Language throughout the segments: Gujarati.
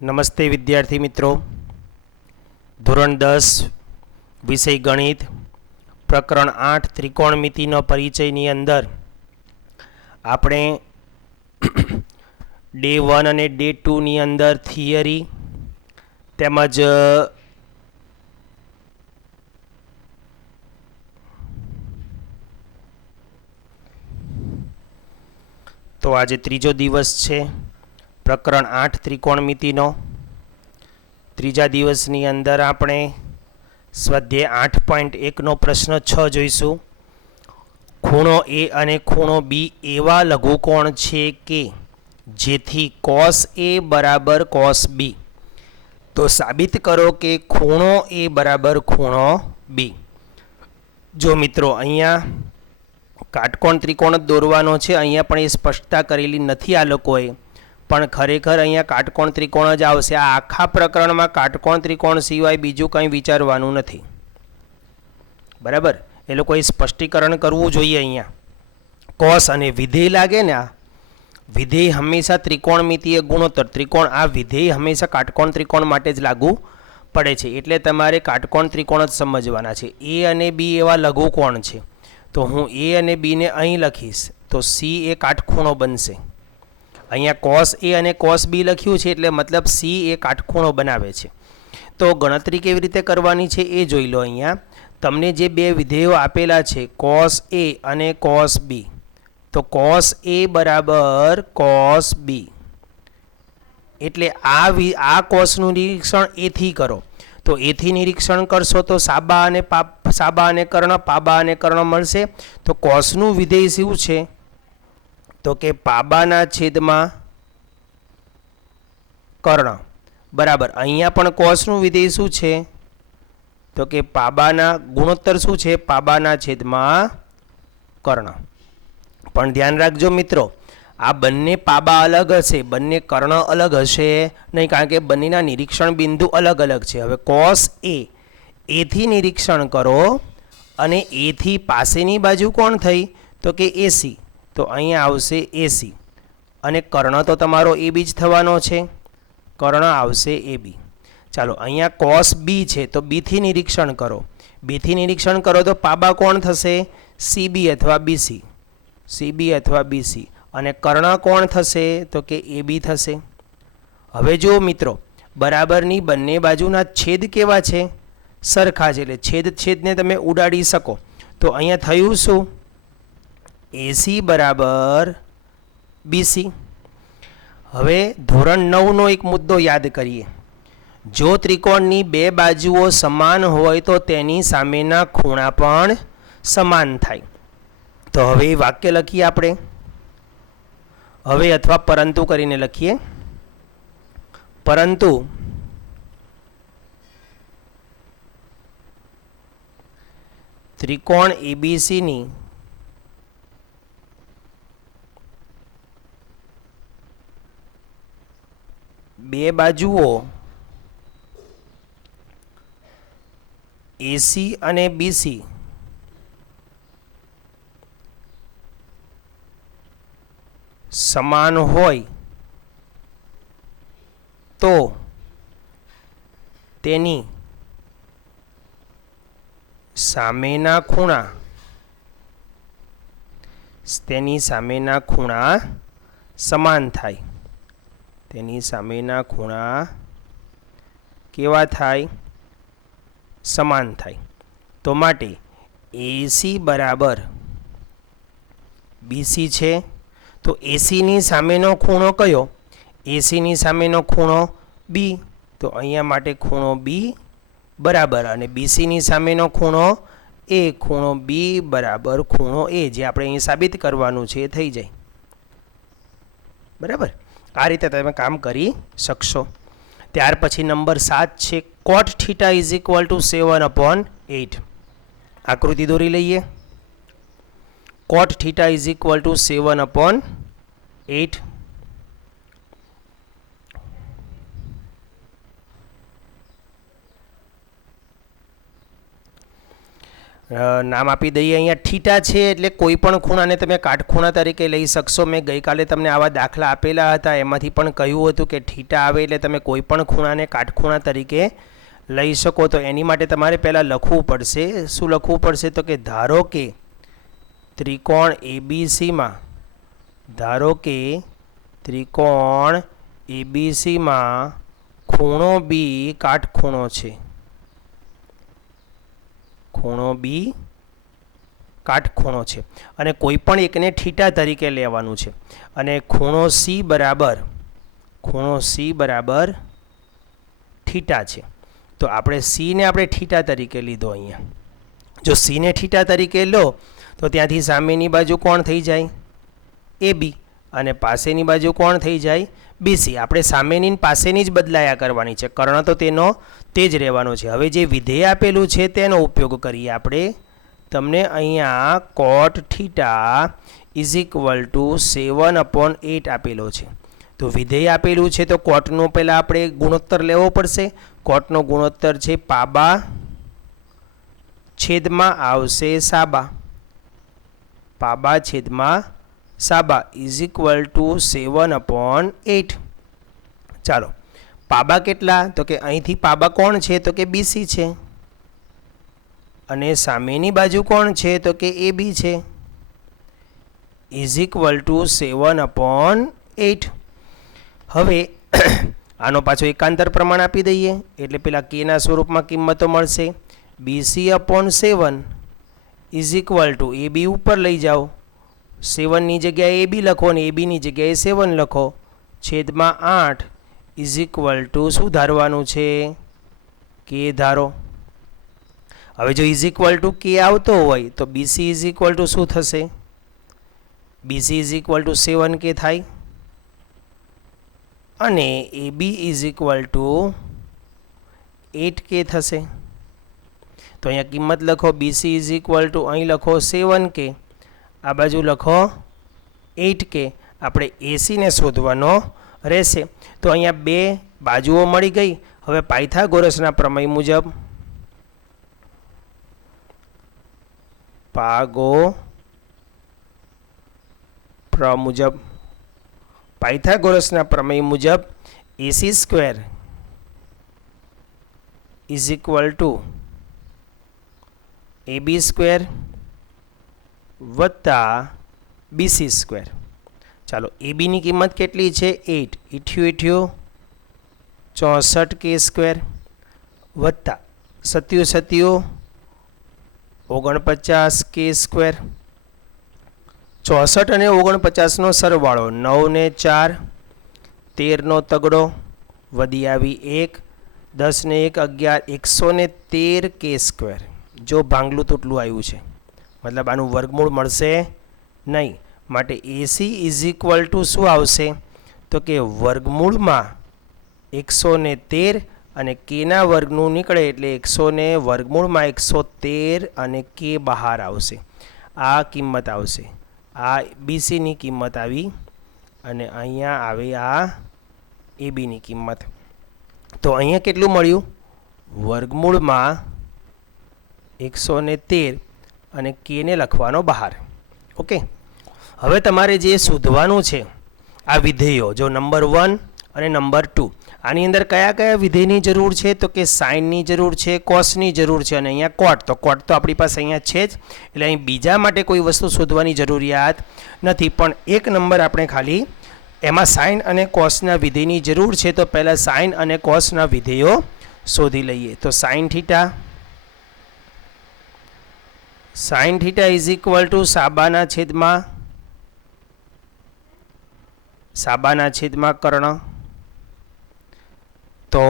નમસ્તે વિદ્યાર્થી મિત્રો. ધોરણ 10 વિષય ગણિત પ્રકરણ 8 ત્રિકોણમિતિનો પરિચયની અંદર આપણે ડે 1 અને ડે 2 ની અંદર થિયરી તેમજ તો આજે ત્રીજો દિવસ છે પ્રકરણ 8 ત્રિકોણમિતિનો. ત્રીજા દિવસની અંદર આપણે સ્વાધ્યાય 8.1નો પ્રશ્ન 6 જોઈશું. ખૂણો એ અને ખૂણો બી એવા લઘુકોણ છે કે જેથી કોસ એ બરાબર કોસ બી. તો સાબિત કરો કે ખૂણો એ બરાબર ખૂણો બી. જો મિત્રો અહીંયા કાટકોણ ત્રિકોણ જ દોરવાનો છે. અહીંયા પણ એ સ્પષ્ટતા કરેલી નથી આ લોકોએ, પણ ખરેખર અહીંયા કાટકોણ ત્રિકોણ જ આવશે. આ આખા પ્રકરણમાં કાટકોણ ત્રિકોણ સિવાય બીજું કંઈ વિચારવાનું નથી. બરાબર, એ લોકોએ સ્પષ્ટીકરણ કરવું જોઈએ. અહીંયા કોસ અને વિધેય લાગે ને, આ વિધેય હંમેશા ત્રિકોણમિતિય ગુણોત્તર ત્રિકોણ, આ વિધેય હંમેશા કાટકોણ ત્રિકોણ માટે જ લાગુ પડે છે. એટલે તમારે કાટકોણ ત્રિકોણ જ સમજવાના છે. એ અને બી એવા લઘુકોણ છે, તો હું એ અને બીને અહીં લખીશ તો સી એ કાટખૂણો બનશે. અહીંયા કોસ એ અને કોસ બી લખ્યું છે એટલે મતલબ સી એ કાટખૂણો બનાવે છે. તો ગણતરી કેવી રીતે કરવાની છે એ જોઈ લો. અહીંયા તમને જે બે વિધેયો આપેલા છે કોસ એ અને કોસ બી, તો કોસ એ બરાબર કોસ બી, એટલે આ કોસનું નિરીક્ષણ એથી કરો. તો એથી નિરીક્ષણ કરશો તો સાબા અને કર્ણ, પાબા અને કર્ણ મળશે. તો કોસનું વિધેય શું છે? તો કે પાબાના છેદમાં કર્ણ બરાબર. અહીંયા પણ કોસનું વિધેય શું છે? તો કે પાબાના ગુણોત્તર શું છે? પાબાના છેદમાં કર્ણ. પણ ધ્યાન રાખજો મિત્રો, આ બંને પાબા અલગ હશે, બંને કર્ણ અલગ હશે નહીં, કારણ કે બંનેના નિરીક્ષણ બિંદુ અલગ અલગ છે. હવે કોસ એથી નિરીક્ષણ કરો અને એથી પાસેની બાજુ કોણ થઈ? તો કે એસી. તો અહીંયા આવશે એસી અને કર્ણ તો તમારો એ બી જ થવાનો છે, કર્ણ આવશે એ બી. ચાલો, અહીંયા કોસ બી છે તો બીથી નિરીક્ષણ કરો. બીથી નિરીક્ષણ કરો તો પાબા કોણ થશે? સીબી અથવા બીસી, સીબી અથવા બીસી. અને કર્ણ કોણ થશે? તો કે એ બી થશે. હવે જુઓ મિત્રો, બરાબરની બંને બાજુના છેદ કેવા છે? સરખા છે, એટલે છેદને તમે ઉડાડી શકો. તો અહીંયા થયું શું? એસી બરાબર બીસી. હવે ધોરણ 9નો એક મુદ્દો યાદ કરીએ. જો ત્રિકોણની બે બાજુઓ સમાન હોય તો તેની સામેના ખૂણા પણ સમાન થાય. તો હવે એ વાક્ય લખીએ આપણે. હવે અથવા પરંતુ કરીને લખીએ. પરંતુ ત્રિકોણ એબીસીની બે બાજુઓ એસી અને બીસી સમાન હોય તો તેની સામેના ખૂણા સમાન થાય. તેની સામેના ખૂણા કેવા થાય? સમાન થાય. તો માટે એસી બરાબર બીસી છે. તો એસીની સામેનો ખૂણો કયો? એસીની સામેનો ખૂણો બી. તો અહીંયા માટે ખૂણો બી બરાબર, અને બીસીની સામેનો ખૂણો એ, ખૂણો બી બરાબર ખૂણો એ, જે આપણે અહીં સાબિત કરવાનું છે એ થઈ જાય. બરાબર, આ રીતે તમે કામ કરી શકશો. ત્યાર પછી નંબર 7 છે કોટ થીટા ઇઝ ઇક્વલ ટુ 7/8. આકૃતિ દોરી લઈએ. કોટ થીટા ઇઝ ઇક્વલ ટુ 7/8. નામ આપી દઈએ. અહીંયા થીટા છે એટલે કોઈ પણ ખૂણાને તમે કાટખૂણા તરીકે લઈ શકશો. મેં ગઈકાલે તમને આવા દાખલા આપેલા હતા, એમાંથી પણ કહ્યું હતું કે થીટા આવે એટલે તમે કોઈ પણ ખૂણાને કાટખૂણા તરીકે લઈ શકો. તો એની માટે તમારે પહેલાં લખવું પડશે. શું લખવું પડશે? તો કે ધારો કે ત્રિકોણ એબીસીમાં, ધારો કે ત્રિકોણ એબીસીમાં ખૂણો બી કાટખૂણો છે, ખૂણો બી કાટખૂણો છે અને કોઈ પણ એકને થીટા તરીકે લેવાનું છે અને ખૂણો સી બરાબર થીટા છે. તો આપણે સીને આપણે થીટા તરીકે લીધો. અહીંયા જો સીને થીટા તરીકે લો તો ત્યાંથી સામેની બાજુ કોણ થઈ જાય? એ બી, અને પાસેની બાજુ કોણ થઈ જાય? બીસી. આપણે સામેની ને પાસેની જ બદલાયા કરવાની છે, કર્ણ તો તેનો તે જ રહેવાનો છે. હવે જે વિધેય આપેલું છે તેનો ઉપયોગ કરીએ આપણે. તમને અહીંયા કોટ થીટા ઇઝ ઇક્વલ ટુ 7/8 આપેલો છે. તો વિધેય આપેલું છે તો કોટનો પહેલાં આપણે ગુણોત્તર લેવો પડશે. કોટનો ગુણોત્તર છે પાબા છેદમાં આવશે સાબા, પાબા છેદમાં સાબા ઇઝ ઇક્વલ ટુ 7/8. ચાલો, પાબા કેટલા? તો કે અહીંથી પાબા કોણ છે? તો કે બીસી છે, અને સામેની બાજુ કોણ છે? તો કે એ બી છે, ઇઝ ઇક્વલ ટુ 7/8. હવે આનો પાછો એકાંતર પ્રમાણ આપી દઈએ એટલે પેલા કેના સ્વરૂપમાં કિંમતો મળશે. BC/7 ઇઝ ઇક્વલ ટુ એ બી ઉપર લઈ જાઓ, 7ની જગ્યાએ એ બી લખો અને એ બીની જગ્યાએ 7 લખો, છેદમાં 8 ઇઝ ઇક્વલ ટુ શું ધારવાનું છે? કે ધારો. હવે જો ઇઝ ઇક્વલ ટુ કે આવતો હોય તો BC ઇઝ ઇક્વલ ટુ શું થશે? BC is equal two 7K થાય અને AB is equal two 8K થશે. તો અહીંયા કિંમત લખો. BC ઇઝ ઇક્વલ ટુ અહીં લખો 7K, આ બાજુ લખો 8K. આપણે એસીને શોધવાનો રહેશે. તો અહીંયા બે બાજુઓ મળી ગઈ. હવે પાયથાગોરસના પ્રમેય મુજબ પાયથાગોરસના પ્રમેય મુજબ AC² is equal two AB² વત્તા BC². ચાલો, એબીની કિંમત કેટલી છે? 8, 88 64K² વત્તા 77 49K². 64 અને 49નો સરવાળો 9 ને 4 13નો તગડો વધી આવી 1 10 ને 1 11 113K². જો ભાંગલું તૂટલું આવ્યું છે મતલબ આનું વર્ગમૂળ મળશે નહીં. માટે એસી ઇઝ ઇક્વલ ટુ શું આવશે? તો કે વર્ગમૂળમાં 113 અને કેના વર્ગનું નીકળે એટલે 100 વર્ગમૂળમાં 113 અને કે બહાર આવશે. આ કિંમત આવશે. આ બીસીની કિંમત આવી અને અહીંયા આવે આ એબીની કિંમત. તો અહીંયા કેટલું મળ્યું? વર્ગમૂળમાં 113 અને કેને લખવાનો બહાર. ઓકે, હવે તમારે જે શોધવાનું છે આ વિધેયો, જો નંબર 1 અને નંબર 2, આની અંદર કયા કયા વિધેયની જરૂર છે? તો કે સાઇનની જરૂર છે, કોસની જરૂર છે અને અહીંયા કોટ. તો કોટ તો આપણી પાસે અહીંયા છે જ, એટલે અહીં બીજા માટે કોઈ વસ્તુ શોધવાની જરૂરિયાત નથી. પણ એક નંબર આપણે ખાલી એમાં સાઇન અને કોસના વિધેયની જરૂર છે. તો પહેલાં સાઇન અને કોસના વિધેયો શોધી લઈએ. તો sine theta is equal to સાબાના છેદમાં કર્ણ. તો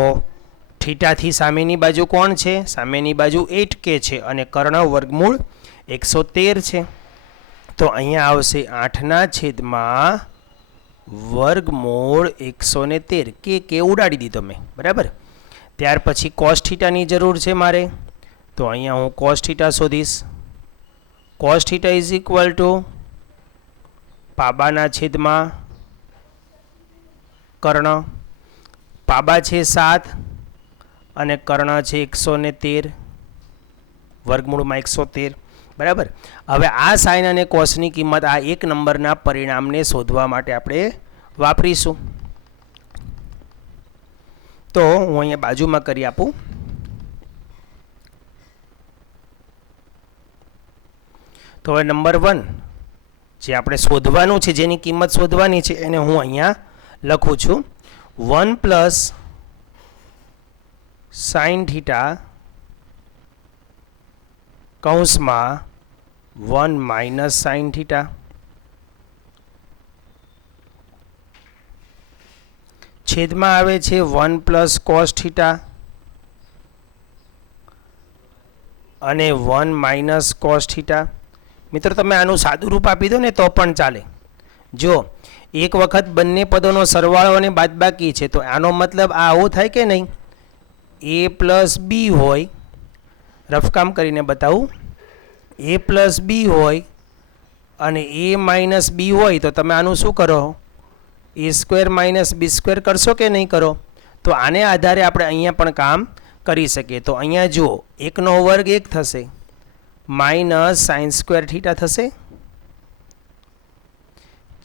થીટાથી સામેની બાજુ કોણ છે? સામેની બાજુ 8K છે અને કર્ણ વર્ગમૂળ 113 છે. તો અહીંયા આવશે 8ના છેદમાં વર્ગમૂળ 113. કે ઉડાડી દીધો મેં, બરાબર. ત્યાર પછી કોસ થીટાની જરૂર છે મારે. તો અહીંયા હું કોસ થીટા શોધીશ. Cos theta is equal to પાબાના છેદમાં કર્ણ. પાબા છે 7 અને કર્ણ છે 113. વર્ગમૂળમાં 113. બરાબર. હવે આ સાઇન અને કોસની કિંમત આ એક નંબરના પરિણામને શોધવા માટે આપણે વાપરીશું. તો હું અહીંયા બાજુમાં કરી આપું. તો હવે નંબર 1 જે આપણે શોધવાનું છે, જેની કિંમત શોધવાની છે, એને હું અહીંયા લખું છું 1 પ્લસ સાઇન થીટા કૌંસમાં 1 માઇનસ સાઇન થીટા છેદમાં આવે છે 1 પ્લસ કોસ થીટા અને 1 માઇનસ કોસ થીટા. મિત્રો તમે આનું સાદું રૂપ આપી દો ને તો પણ ચાલે. જો એક વખત બંને પદોનો સરવાળો અને બાદબાકી છે તો આનો મતલબ આ આવું થાય કે નહીં, a પ્લસ બી હોય, રફકામ કરીને બતાવું, a પ્લસ બી હોય અને a માઇનસ બી હોય તો તમે આનું શું કરો, a square minus B square કરશો કે નહીં કરો. તો આને આધારે આપણે અહીંયા પણ કામ કરી શકીએ. તો અહીંયા જુઓ 1 નો વર્ગ 1 થશે માઇનસ સાઇન સ્ક્વેર થીટા થશે,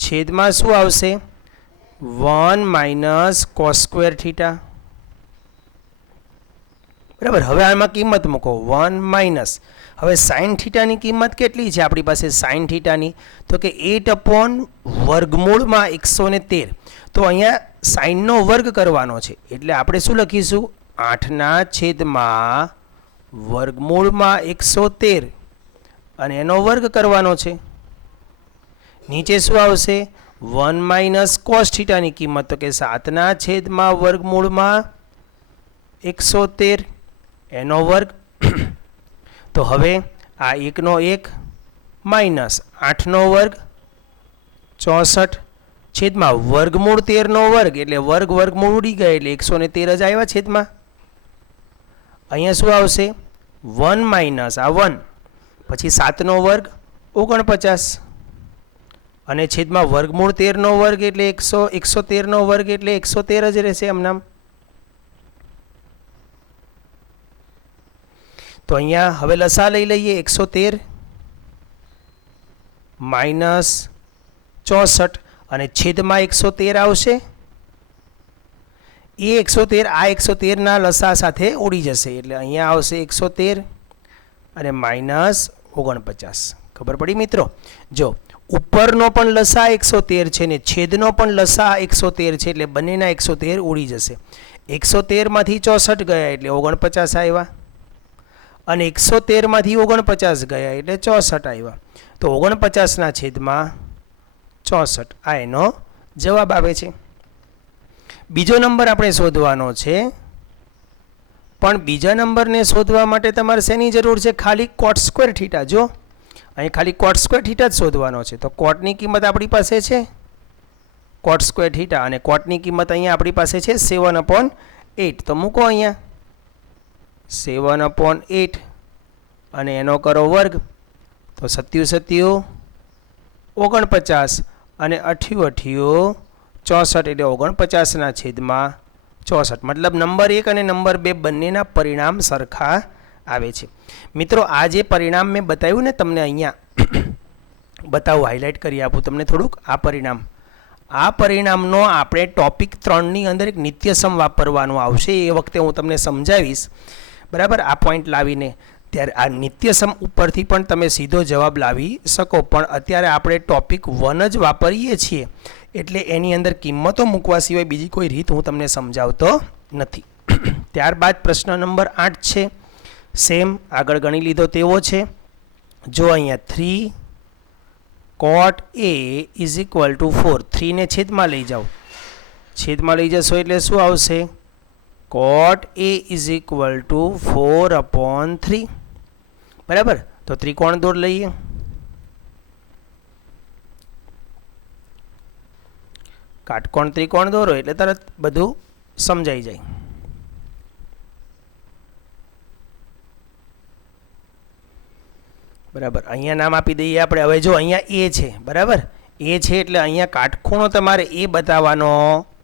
છેદમાં શું આવશે 1 માઇનસ કોસ સ્ક્વેર થીટા. બરાબર. હવે આમાં કિંમત મૂકો 1 માઇનસ. હવે સાઇન થીટાની કિંમત કેટલી છે આપણી પાસે સાઇન થીટાની, તો કે 8 વર્ગમૂળમાં 113. તો અહીંયા સાઇનનો વર્ગ કરવાનો છે એટલે આપણે શું લખીશું 8/, વર્ગમૂળમાં 113 અને એનો વર્ગ કરવાનો છે. નીચે શું આવશે 1 માઇનસ કોસ થીટાની કિંમત, તો કે 7/, વર્ગમૂળમાં 113 એનો વર્ગ. તો હવે આ 1 નો 1 માઇનસ 8 નો વર્ગ 64 છેદમાં વર્ગમૂળ 13 નો વર્ગ એટલે વર્ગમૂળ ઉડી ગયા એટલે 113 જ આવ્યા છેદમાં. અહીંયા શું આવશે 1 માઇનસ આ 1 પછી 7 નો વર્ગ 49 અને છેદમાં વર્ગમૂળ 13 નો વર્ગ એટલે 113 નો વર્ગ એટલે 113 જ રહેશે એમનામ. તો અહીંયા હવે લસા લઈ લઈએ 113 માઇનસ 64 અને છેદમાં 113 આવશે. એ 113 આ 113 ના લસા સાથે ઉડી જશે એટલે અહીંયા આવશે 113 અને માઇનસ 49. ખબર પડી મિત્રો? જો ઉપરનો પણ લસા 113 છે ને છેદનો પણ લસા 113 છે એટલે બંનેના 113 ઉડી જશે. 113 માંથી 64 ગયા એટલે 49 આવ્યા અને 113 માંથી 49 ગયા એટલે 64 આવ્યા. તો 49 ના છેદમાં 64 આ એનો જવાબ આવે છે. બીજો નંબર આપણે શોધવાનો છે, પણ બીજા નંબરને શોધવા માટે તમારે શેની જરૂર છે? ખાલી કોટ સ્ક્વેર થીટા. જો અહીં ખાલી કોટ સ્ક્વેર થીટા જ શોધવાનો છે. તો કોટની કિંમત આપણી પાસે છે કોટ સ્ક્વેર થીટા અને કોટની કિંમત અહીંયા આપણી પાસે છે 7/8. તો મૂકો અહીંયા 7/8 અને એનો કરો વર્ગ તો 7 49 અને 8 64 એટલે 49 ના છેદમાં 64. મતલબ નંબર 1 અને નંબર 2 બંનેના પરિણામ સરખા આવે છે. મિત્રો આ જે પરિણામ મેં બતાવ્યું ને તમને અહીંયા બતાવું, હાઇલાઇટ કરી આપું તમને થોડુંક. આ પરિણામનો આપણે ટોપિક 3ની અંદર એક નિત્યસમ વાપરવાનું આવશે. એ વખતે હું તમને સમજાવીશ બરાબર આ પોઈન્ટ લાવીને. ત્યારે આ નિત્યસમ ઉપરથી પણ તમે સીધો જવાબ લાવી શકો, પણ અત્યારે આપણે ટોપિક 1 જ વાપરીએ છીએ એટલે એની અંદર કિંમતો મૂકવા સિવાય બીજી કોઈ રીત હું તમને સમજાવતો નથી. ત્યારબાદ પ્રશ્ન નંબર 8 છે, સેમ આગળ ગણી લીધો તેવો છે. જો અહીંયા 3 cot A is equal to 4, 3 ને છેદમાં લઈ જાઓ, છેદમાં લઈ જશો એટલે શું આવશે cot A is equal to 4/3. બરાબર. તો ત્રિકોણ દોર લઈએ. કાટકોણ ત્રિકોણ દોરો એટલે તરત બધું સમજાઈ જાય. બરાબર. અહીંયા નામ આપી દઈએ આપણે. હવે જો અહીંયા એ છે બરાબર, એ છે એટલે અહીંયા કાટખૂણો તમારે એ બતાવવાનો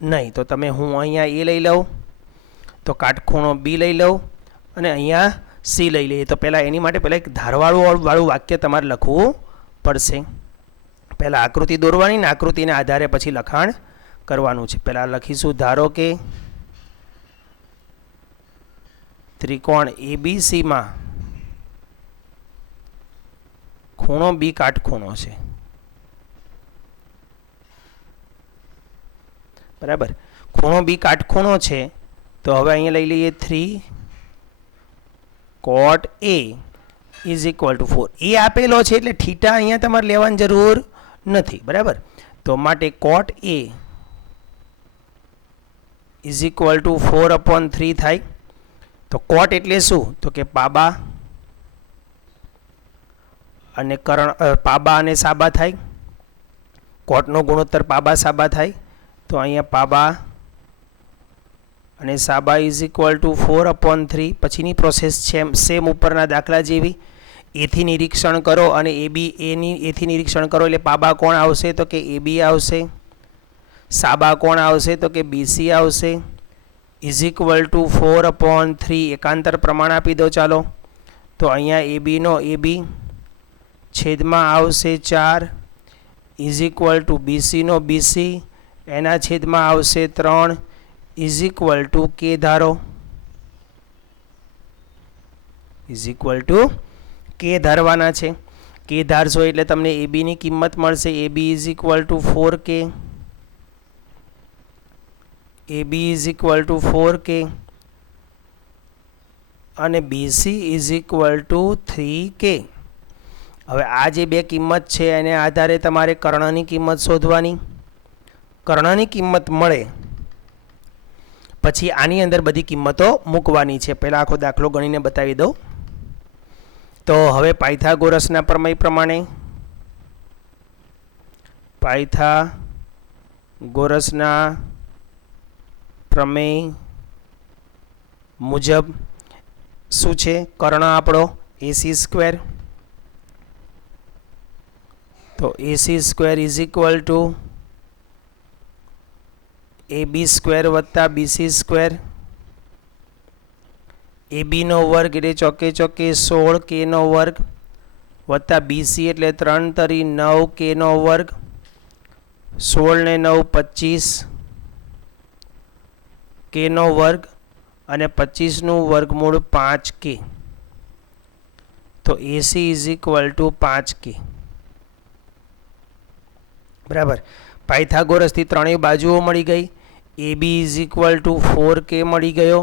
નહીં. તો તમે હું અહીંયા એ લઈ લઉં તો કાટખૂણો બી લઈ લઉં અને અહીંયા સી લઈ લઈએ. તો પહેલાં એની માટે પહેલાં એક ધારવાળું વાક્ય તમારે લખવું પડશે. પહેલાં આકૃતિ દોરવાની ને આકૃતિના આધારે પછી લખાણ કરવાનું છે. પહેલાં લખીશું, ધારો કે ત્રિકોણ એબીસીમાં ખૂણો બી કાટખૂણો છે. બરાબર, ખૂણો બી કાટખૂણો છે. તો હવે અહીંયા લઈ લઈએ 3 cot A is equal two 4. એ આપેલો છે એટલે થીટા અહીંયા તમારે લેવાની જરૂર નથી. બરાબર, તો માટે cot A is equal two 4/3 થાય. તો કોટ એટલે શું? તો કે પાબા અને પાબા અને સાબા થાય. કોટનો ગુણોત્તર પાબા સાબા થાય. તો અહીંયા પાબા અને સાબા ઇઝ ઇક્વલ ટુ 4/3. પછીની પ્રોસેસ છે સેમ ઉપરના દાખલા જેવી. એથી નિરીક્ષણ કરો અને એથી નિરીક્ષણ કરો એટલે પાબા કોણ આવશે? તો કે AB આવશે. સાબા કોણ આવશે? તો કે BC આવશે. Is equal two 4/3. એકાંતર પ્રમાણ આપી દો ચાલો. તો અહીંયા ABનો AB છેદમાં આવશે 4 ઇઝ ઇક્વલ ટુ BCનો BC એના છેદમાં આવશે 3 ઇઝ ઇક્વલ ટુ K ધારો. ઇઝ ઇક્વલ ટુ K ધારવાના છે. K ધારશો એટલે તમને ABની કિંમત મળશે. AB is equal two 4K. AB is equal two 4K અને BC is equal two 3K. હવે આ જે બે કિંમત છે એને આધારે તમારે કર્ણની કિંમત શોધવાની. કર્ણની કિંમત મળે પછી આની અંદર બધી કિંમતો મૂકવાની છે. પહેલાં આખો દાખલો ગણીને બતાવી દઉં. તો હવે પાયથાગોરસના પ્રમેય પ્રમાણે પાયથાગોરસના પ્રમેય મુજબ શું છે? કર્ણ આપણો AC². તો AC² is equal two AB² વત્તા BC². ABનો વર્ગ એટલે ચોકે ચોકે 16Kનો વર્ગ વત્તા BC એટલે 3 તરી 9Kનો વર્ગ. 16 ને 9 25 Kનો વર્ગ અને 25નું વર્ગમૂળ 5K. તો AC is equal two 5K. બરાબર, પાયથાગોરસથી ત્રણેય બાજુઓ મળી ગઈ. AB is equal two 4K મળી ગયો.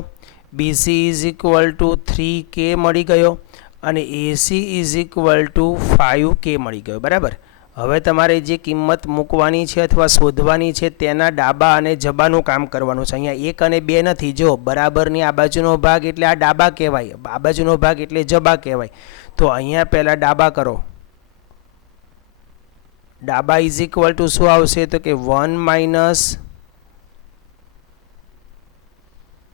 BC is equal two 3K મળી ગયો અને AC is equal two 5K મળી ગયો. બરાબર, હવે તમારે જે કિંમત મૂકવાની છે અથવા શોધવાની છે તેના ડાબા અને જબાનું કામ કરવાનું છે. અહીંયા 1 અને 2 નથી. જો બરાબરની આ બાજુનો ભાગ એટલે આ ડાબા કહેવાય, આ બાજુનો ભાગ એટલે જબા કહેવાય. તો અહીંયા પહેલાં ડાબા કરો. ડાબા ઇઝ ઇક્વલ ટુ શું આવશે? તો કે 1 માઇનસ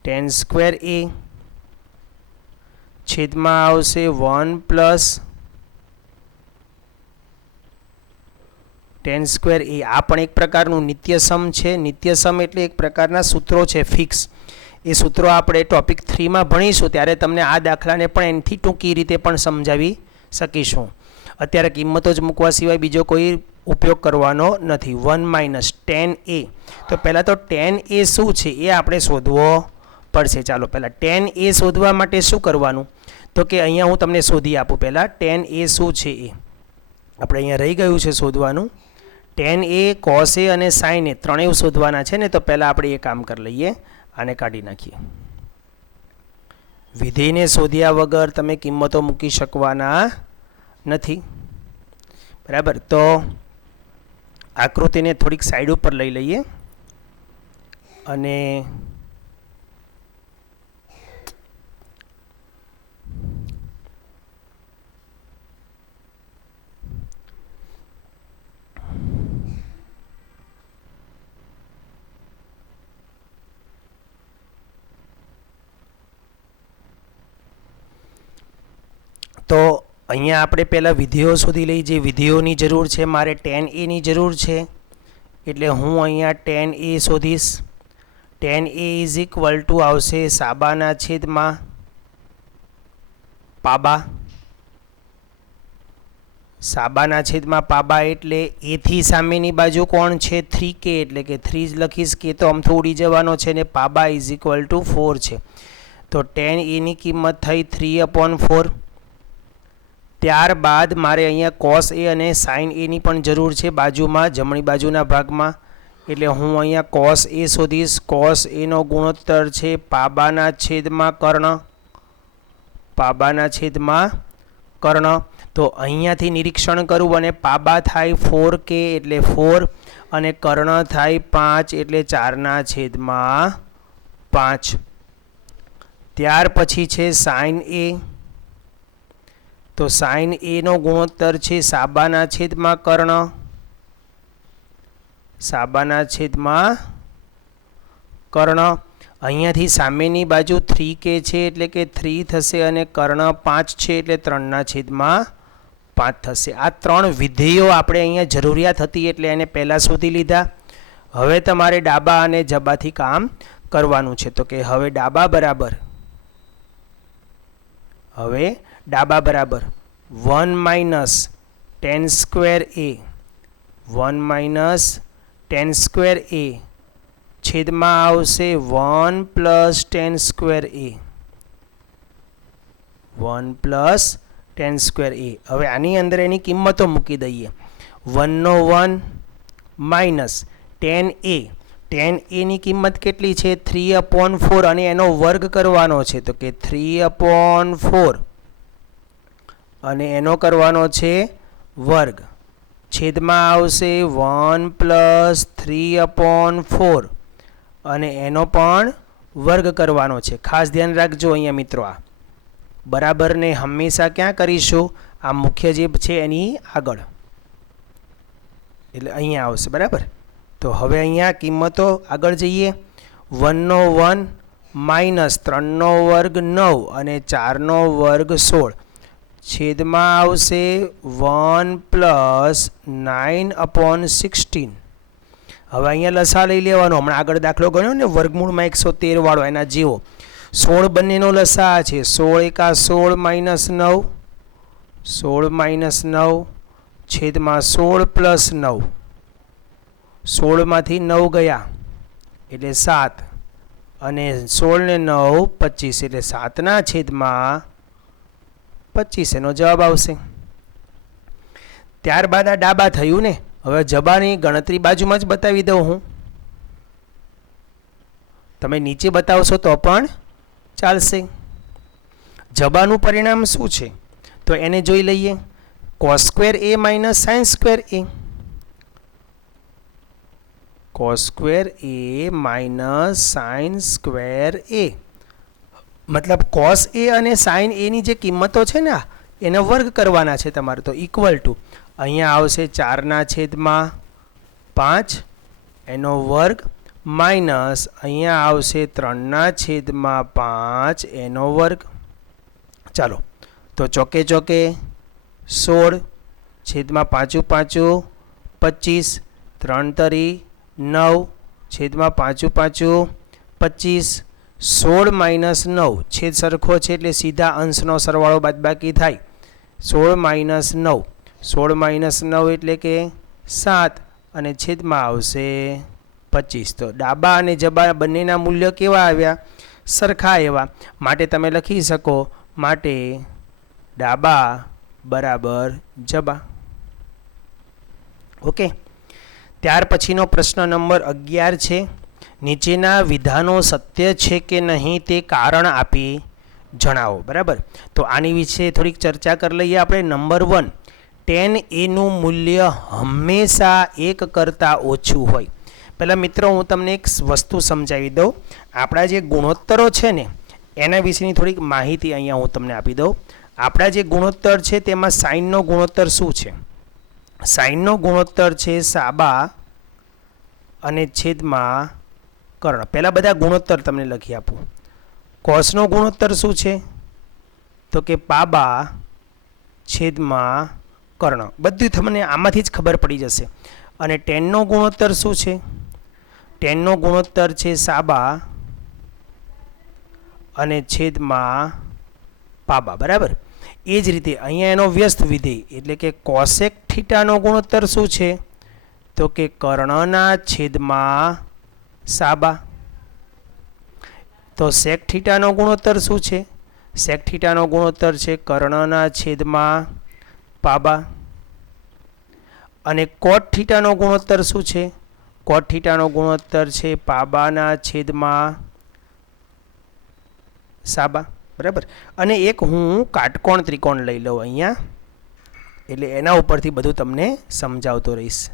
tan² A છેદમાં આવશે 1 પ્લસ tan² A. આ પણ એક પ્રકારનું નિત્યસમ છે. નિત્યસમ એટલે એક પ્રકારના સૂત્રો છે ફિક્સ. એ સૂત્રો આપણે ટોપિક 3માં ભણીશું ત્યારે તમને આ દાખલાને પણ એનાથી ટૂંકી રીતે પણ સમજાવી શકીશું. અત્યારે કિંમતો જ મૂકવા સિવાય બીજો કોઈ ઉપયોગ કરવાનો નથી. 1 માઇનસ tan A. તો પહેલાં તો tan A શું છે એ આપણે શોધવો પડશે. ચાલો પહેલાં tan A શોધવા માટે શું કરવાનું? તો કે અહીંયા હું તમને શોધી આપું. પહેલાં tan A શું છે એ આપણે અહીંયા રહી ગયું છે શોધવાનું. tan A, cos A અને sin A ત્રણેય શોધવાના છે ને. તો પહેલાં આપણે એ કામ કરી લઈએ, આને કાઢી નાખીએ. વિધેયને શોધ્યા વગર તમે કિંમતો મૂકી શકવાના નથી. બરાબર, તો આકૃતિને થોડીક સાઈડ ઉપર લઈ લઈએ અને તો અહીંયા આપણે પહેલાં વિધેયો શોધી લઈએ. જે વિધેયોની જરૂર છે મારે tan A ની જરૂર છે એટલે હું અહીંયા tan A શોધીશ. tan A is equal two આવશે સાબાના છેદમાં પાબા, સાબાના છેદમાં પાબા એટલે એથી સામેની બાજુ કોણ છે 3k એટલે કે 3 જ લખીશ, કે તો આમથી ઉડી જવાનો છે ને પાબા ઇઝ ઇક્વલ ટુ 4 છે. તો tan a ની કિંમત થઈ 3/4. ત્યારબાદ મારે અહીંયા cos a અને sin a ની પણ જરૂર છે બાજુમાં, જમણી બાજુના ભાગમાં. એટલે હું અહીંયા cos a શોધીશ. cos a નો ગુણોત્તર છે પાબાના છેદમાં કર્ણ, પાબાના છેદમાં કર્ણ. તો અહીંયાથી નિરીક્ષણ કરવું અને પાબા થાય 4k એટલે 4 અને કર્ણ થાય 5 એટલે 4ના છેદમાં 5. ત્યાર પછી છે sin a. તો sin a નો ગુણોત્તર છે સાબાના છેદમાં કર્ણ, સાબાના છેદમાં કર્ણ. અહીંયાથી સામેની બાજુ 3k છે એટલે કે 3 થશે અને કર્ણ 5 છે એટલે 3ના છેદમાં 5 થશે. આ 3 વિધેયો આપણે અહીંયા જરૂરિયાત હતી એટલે એને પહેલાં શોધી લીધા. હવે તમારે ડાબા અને જબાથી કામ કરવાનું છે. તો કે હવે ડાબા બરાબર 1 - tan square a, 1 - tan square a છેદમાં આવશે 1 + tan square a, 1 + tan square a. હવે આની અંદર એની કિંમતો મૂકી દઈએ. 1 નો 1 minus tan a, tan a ની કિંમત કેટલી છે 3/4 અને એનો વર્ગ કરવાનો છે. તો કે 3/4 અને એનો કરવાનો છે વર્ગ, છેદમાં આવશે 1 + 3/4 અને એનો પણ વર્ગ કરવાનો છે. ખાસ ધ્યાન રાખજો અહીંયા મિત્રો, આ બરાબરને હંમેશા ક્યાં કરીશું, આ મુખ્ય જે છે એની આગળ, એટલે અહીંયા આવશે બરાબર. તો હવે અહીંયા કિંમતો આગળ જઈએ. 1 નો 1 માઇનસ 3 નો વર્ગ 9 અને 4 નો વર્ગ 16 છેદમાં આવશે 1 + 9/16. હવે અહીંયા લસા લઈ લેવાનો. હમણાં આગળ દાખલો ગણ્યો ને વર્ગમૂળમાં 113 વાળો, એના જેવો. 16 બંનેનો લસા છે. 16 × 16 - 9, 16 - 9 છેદમાં 16 + 9, 16માંથી 9 ગયા એટલે 7 અને 16 ને 9 25 એટલે 7ના છેદમાં 25 એનો જવાબ આવશે. ત્યારબાદ આ ડાબા થયું ને. હવે જબાની ગણતરી બાજુમાં જ બતાવી દઉં હું, તમે નીચે બતાવશો તો પણ ચાલશે. જબાનું પરિણામ શું છે તો એને જોઈ લઈએ. cos square a - sin square a, cos square a - sin square a મતલબ cos a અને sin a ની જે કિંમતો છે ને એને વર્ગ કરવાના છે તમારે. તો ઇક્વલ ટુ અહીંયા આવશે 4ના છેદમાં 5 એનો વર્ગ માઇનસ અહીંયા આવશે 3ના છેદમાં 5 એનો વર્ગ. ચાલો તો ચોકે ચોકે 16 છેદમાં 5 5 25, 3 તરી 9 છેદમાં 5 5 25, 16 - 9 છેદ સરખો છે એટલે સીધા અંશનો સરવાળો બાદબાકી થાય. 16 - 9, 16 - 9 એટલે કે 7 અને છેદમાં આવશે 25. તો ડાબા અને જબા બંનેના મૂલ્ય કેવા આવ્યા, સરખા એવા. માટે તમે લખી શકો માટે ડાબા બરાબર જબા. ઓકે. ત્યાર પછીનો પ્રશ્ન નંબર 11 છે. નીચેના વિધાનો સત્ય છે કે નહીં તે કારણ આપી જણાવો. બરાબર. તો આની વિશે થોડીક ચર્ચા કરી લઈએ આપણે. નંબર 1, tan a નું મૂલ્ય હંમેશા 1 કરતાં ઓછું હોય. પહેલાં મિત્રો હું તમને એક વસ્તુ સમજાવી દઉં. આપણા જે ગુણોત્તરો છે ને એના વિશેની થોડીક માહિતી અહીંયા હું તમને આપી દઉં. આપણા જે ગુણોત્તર છે તેમાં સાઇનનો ગુણોત્તર શું છે? સાઇનનો ગુણોત્તર છે સાબા અને છેદમાં કર્ણ. પહેલાં બધા ગુણોત્તર તમને લખી આપું. કોસનો ગુણોત્તર શું છે તો કે પાબા છેદમાં કર્ણ. બધું તમને આમાંથી જ ખબર પડી જશે. અને ટેનનો ગુણોત્તર શું છે? ટેનનો ગુણોત્તર છે સાબા અને છેદમાં પાબા. બરાબર. એ જ રીતે અહીંયા એનો વ્યસ્ત વિધેય એટલે કે કોસેક થીટાનો ગુણોત્તર શું છે? તો કે કર્ણના છેદમાં સાબા. તો સેક થીટાનો ગુણોત્તર શું છે? સેક થીટાનો ગુણોત્તર છે કર્ણના છેદમાં પાબા. અને કોટ થીટાનો ગુણોત્તર શું છે? કોટ થીટાનો ગુણોત્તર છે પાબાના છેદમાં સાબા. બરાબર. અને એક હું કાટકોણ ત્રિકોણ લઈ લઉં અહીંયા, એટલે એના ઉપરથી બધું તમને સમજાવતો રહીશ.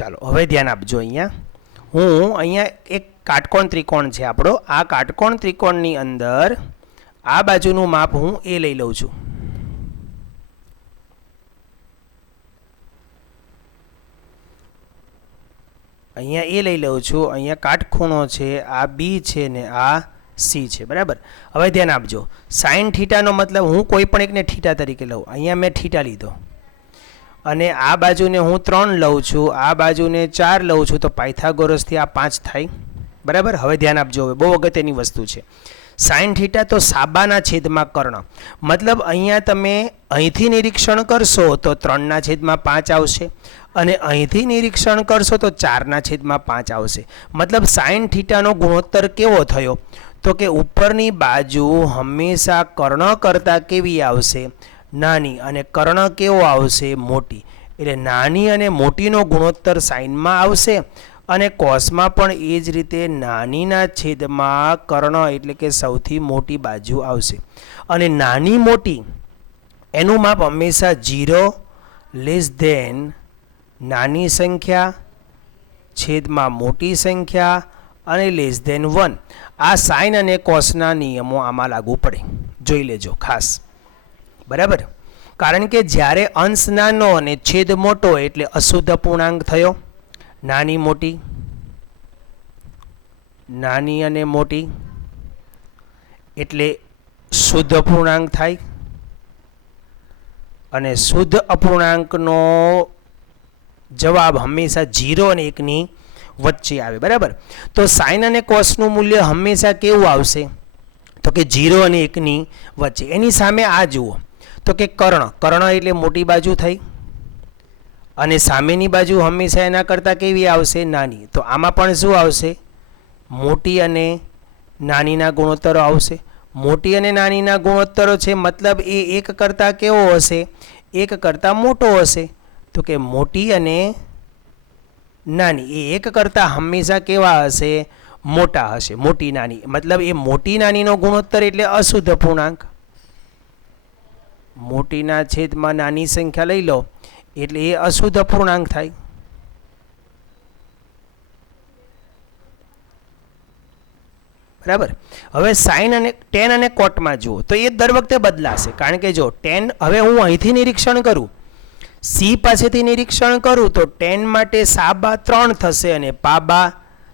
ચાલો હવે ધ્યાન આપજો. અહીંયા એક કાટકોણ ત્રિકોણ છે આપણો. આ કાટકોણ ત્રિકોણની અંદર આ બાજુનું માપ હું એ લઈ લઉં છું. અહીંયા એ લઈ લઉં છું. અહીંયા કાટખૂણો છે, આ બી છે ને આ સી છે. બરાબર. હવે ધ્યાન આપજો. સાઇન થીટાનો મતલબ હું કોઈ પણ એકને થીટા તરીકે લઉં. અહીંયા મેં થીટા લીધો અને આ બાજુને હું 3 લઉં છું, આ બાજુને 4 લઉં છું, તો પાયથાગોરસથી આ 5 થાય. બરાબર. હવે ધ્યાન આપજો. હવે બહુ અગત્યની વસ્તુ છે. સાઇન થીટા તો સાબાના છેદમાં કર્ણ, મતલબ અહીંયા તમે અહીંથી નિરીક્ષણ કરશો તો 3/5 આવશે અને અહીંથી નિરીક્ષણ કરશો તો 4/5 આવશે. મતલબ સાઇન થીટાનો ગુણોત્તર કેવો થયો? તો કે ઉપરની બાજુ હંમેશા કર્ણ કરતાં કેવી આવશે? નાની. અને કર્ણ કેવો આવશે? મોટી. એટલે નાની અને મોટીનો ગુણોત્તર સાઇનમાં આવશે અને કોસમાં પણ એ જ રીતે નાનીના છેદમાં કર્ણ એટલે કે સૌથી મોટી બાજુ આવશે. અને નાની મોટી એનું માપ હંમેશા 0 લેસ ધેન નાની સંખ્યા છેદમાં મોટી સંખ્યા અને લેસ ધેન 1. આ સાઇન અને કોસના નિયમો આમાં લાગુ પડે. જોઈ લેજો ખાસ. બરાબર. કારણ કે જ્યારે અંશ નાનો અને છેદ મોટો એટલે અશુદ્ધ પૂર્ણાંક થયો. નાની મોટી, નાની અને મોટી એટલે શુદ્ધ અપૂર્ણાંક થાય અને શુદ્ધ અપૂર્ણાંકનો જવાબ હંમેશા 0 અને 1ની વચ્ચે આવે. બરાબર. તો સાઇન અને કોસનું મૂલ્ય હંમેશા કેવું આવશે? તો કે 0 અને 1ની વચ્ચે. એની સામે આ જુઓ તો કે કર્ણ. કર્ણ એટલે મોટી બાજુ થઈ અને સામેની બાજુ હંમેશા એના કરતાં કેવી આવશે? નાની. તો આમાં પણ શું આવશે? મોટી અને નાનીના ગુણોત્તરો આવશે. મોટી અને નાનીના ગુણોત્તરો છે, મતલબ એ એક કરતાં કેવો હશે? એક કરતાં મોટો હશે. તો કે મોટી અને નાની એ એક કરતાં હંમેશા કેવા હશે? મોટા હશે. મોટી નાની મતલબ એ મોટી નાનીનો ગુણોત્તર એટલે અશુદ્ધ પૂર્ણાંક. મોટીના છેદમાં નાની સંખ્યા લઈ લો એટલે એ અશુદ્ધ અપૂર્ણાંક થાય. બરાબર. હવે સાઇન અને ટેન અને કોટમાં જુઓ તો એ દર વખતે બદલાશે. કારણ કે જો ટેન હવે હું અહીંથી નિરીક્ષણ કરું, સી પાસેથી નિરીક્ષણ કરું તો ટેન માટે સાબા 3 થશે અને પાબા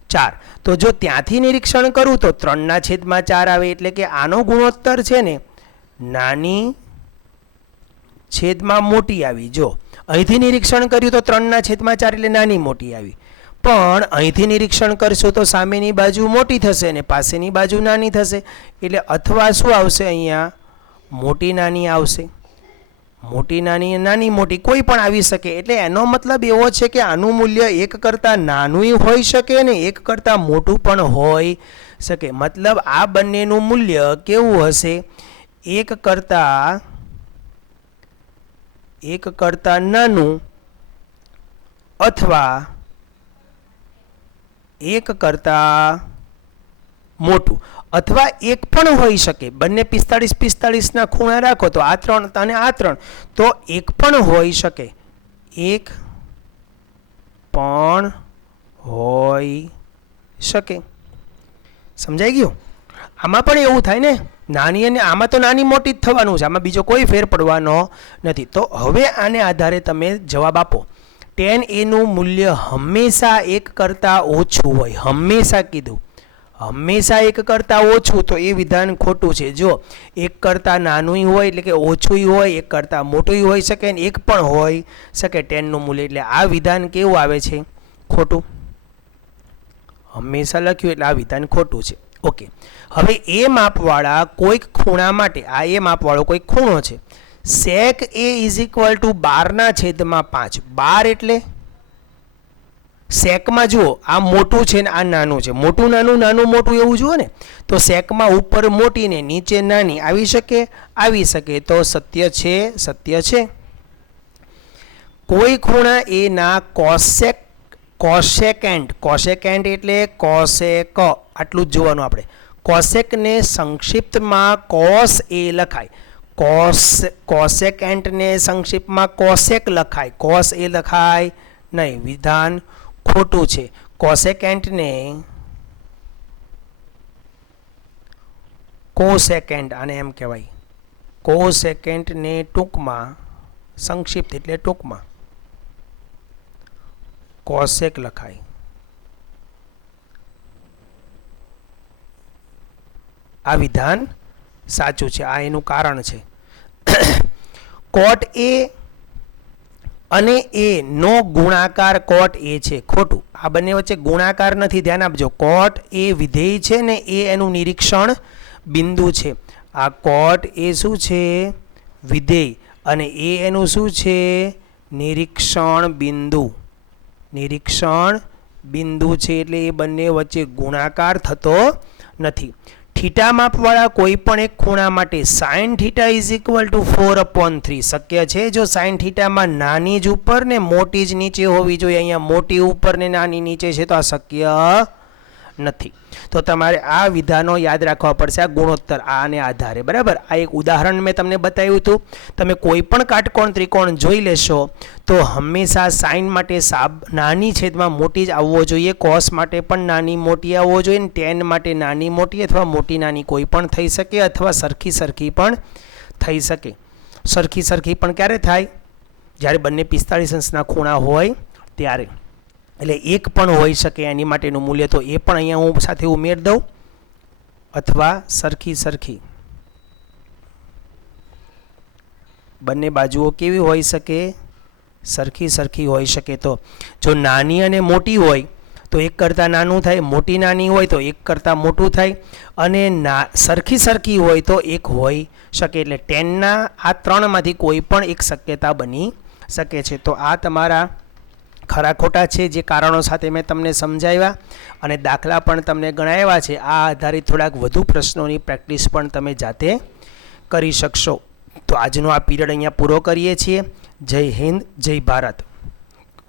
4. તો જો ત્યાંથી નિરીક્ષણ કરું તો 3/4 આવે. એટલે કે આનો ગુણોત્તર છે ને નાની છેદમાં મોટી આવી. જો અહીંથી નિરીક્ષણ કર્યું તો 3/4 એટલે નાની મોટી આવી. પણ અહીંથી નિરીક્ષણ કરશો તો સામેની બાજુ મોટી થશે અને પાસેની બાજુ નાની થશે. એટલે અથવા શું આવશે? અહીંયા મોટી નાની આવશે, મોટી નાની નાની મોટી કોઈ પણ આવી શકે. એટલે એનો મતલબ એવો છે કે આનું મૂલ્ય 1 કરતાં નાનું હોઈ શકે ને 1 કરતાં મોટું પણ હોઈ શકે. મતલબ આ બંનેનું મૂલ્ય કેવું હશે? 1 કરતાં નાનું અથવા 1 કરતાં મોટું, અથવા એક પણ હોઈ શકે. બંને 45-45 ખૂણા રાખો તો આ 3 અને આ 3, તો એક પણ હોઈ શકે. એક પણ હોઈ શકે. સમજાઈ ગયું? આમાં પણ એવું થાય ને, નાની અને આમાં તો નાની મોટી જ થવાનું છે, આમાં બીજો કોઈ ફેર પડવાનો નથી. તો હવે આને આધારે તમે જવાબ આપો. tan a નું મૂલ્ય હંમેશા 1 કરતાં ઓછું હોય. હંમેશા કીધું, હંમેશા 1 કરતાં ઓછું, તો એ વિધાન ખોટું છે. જો 1 કરતાં નાનું હોય એટલે કે ઓછું હોય, 1 કરતાં મોટું હોઈ શકે ને 1 પણ હોઈ શકે tan નું મૂલ્ય. એટલે આ વિધાન કેવું આવે છે? ખોટું. હંમેશા લખ્યું એટલે આ વિધાન ખોટું છે. ઓકે, હવે એ માપવાળા કોઈક ખૂણા માટે, આ એ માપવાળો કોઈક ખૂણો છે. sec a = 12/5. 12 એટલે સેકમાં જુઓ, આ મોટું છે ને આ નાનું છે. મોટું નાનું નાનું મોટું એવું જુઓ ને, તો સેકમાં ઉપર મોટી ને નીચે નાની આવી શકે? આવી શકે. તો સત્ય છે, સત્ય છે. કોઈ ખૂણા એ ના કોસેકેન્ટ, કોસેકેન્ટ એટલે કોસેક, આટલું જ જોવાનું આપણે. કોસેકને સંક્ષિપ્તમાં કોસ એ લખાય. કોસેકેન્ટને સંક્ષિપ્તમાં કોસેક લખાય, કોસ એ લખાય નહીં. વિધાન ખોટું છે. કોસેકેન્ટને કોસેકેન્ટ આને એમ કહેવાય. કોસેકેન્ટને ટૂંકમાં, સંક્ષિપ્ત એટલે ટૂંકમાં કોસેક લખાય. આ વિધાન સાચું છે. આ એનું કારણ છે. કોટ એ અને એ નો ગુણાકાર કોટ એ છે. ખોટું. આ બંને વચ્ચે ગુણાકાર નથી, ધ્યાન આપજો. કોટ એ વિધેય છે ને એ એનું નિરીક્ષણ બિંદુ છે. આ કોટ એ શું છે? વિધેય. અને એ એનું શું છે? નિરીક્ષણ બિંદુ. નિરીક્ષણ બિંદુ છે એટલે એ બંને વચ્ચે ગુણાકાર થતો નથી. થીટા માપવાળા કોઈ પણ એક ખૂણા માટે sin θ = 4/3 શક્ય છે? જો sin θમાં નાની જ ઉપર ને મોટી જ નીચે હોવી જોઈએ, અહીંયા મોટી ઉપર ને નાની નીચે છે, તો આ શક્ય નથી. તો તમારે આ વિધાનો યાદ રાખવા પડશે, આ ગુણોત્તર આને આધારે. બરાબર? આ એક ઉદાહરણ મેં તમને બતાવ્યું હતું. તમે કોઈ પણ કાટકોણ ત્રિકોણ જોઈ લેશો તો હંમેશા સાઇન માટે નાની છેદમાં મોટી જ આવવો જોઈએ, કોસ માટે પણ નાની મોટી આવવો જોઈએ, ને ટેન માટે નાની મોટી અથવા મોટી નાની કોઈ પણ થઈ શકે, અથવા સરખી સરખી પણ થઈ શકે. સરખી સરખી પણ ક્યારે થાય? જ્યારે બંને 45 અંશના ખૂણા હોય ત્યારે. એટલે એક પણ હોઈ શકે એની માટેનું મૂલ્ય, તો એ પણ અહીંયા હું સાથે ઉમેર દઉં. અથવા સરખી સરખી બંને બાજુઓ કેવી હોઈ શકે? સરખી સરખી હોઈ શકે. તો જો નાની અને મોટી હોય તો 1 કરતાં નાનું થાય, મોટી નાની હોય તો 1 કરતાં મોટું થાય, અને સરખી સરખી હોય તો 1 હોઈ શકે. એટલે 10ના આ 3માંથી કોઈ પણ એક શક્યતા બની શકે છે. તો આ તમારા ખરા ખોટા છે, જે કારણો સાથે મેં તમને સમજાવ્યા, અને દાખલા પણ તમને ગણાવ્યા છે. આ આધારિત થોડાક વધુ પ્રશ્નોની પ્રેક્ટિસ પણ તમે જાતે કરી શકશો. તો આજનો આ પીરિયડ અહીંયા પૂરો કરીએ છીએ. જય હિન્દ, જય ભારત.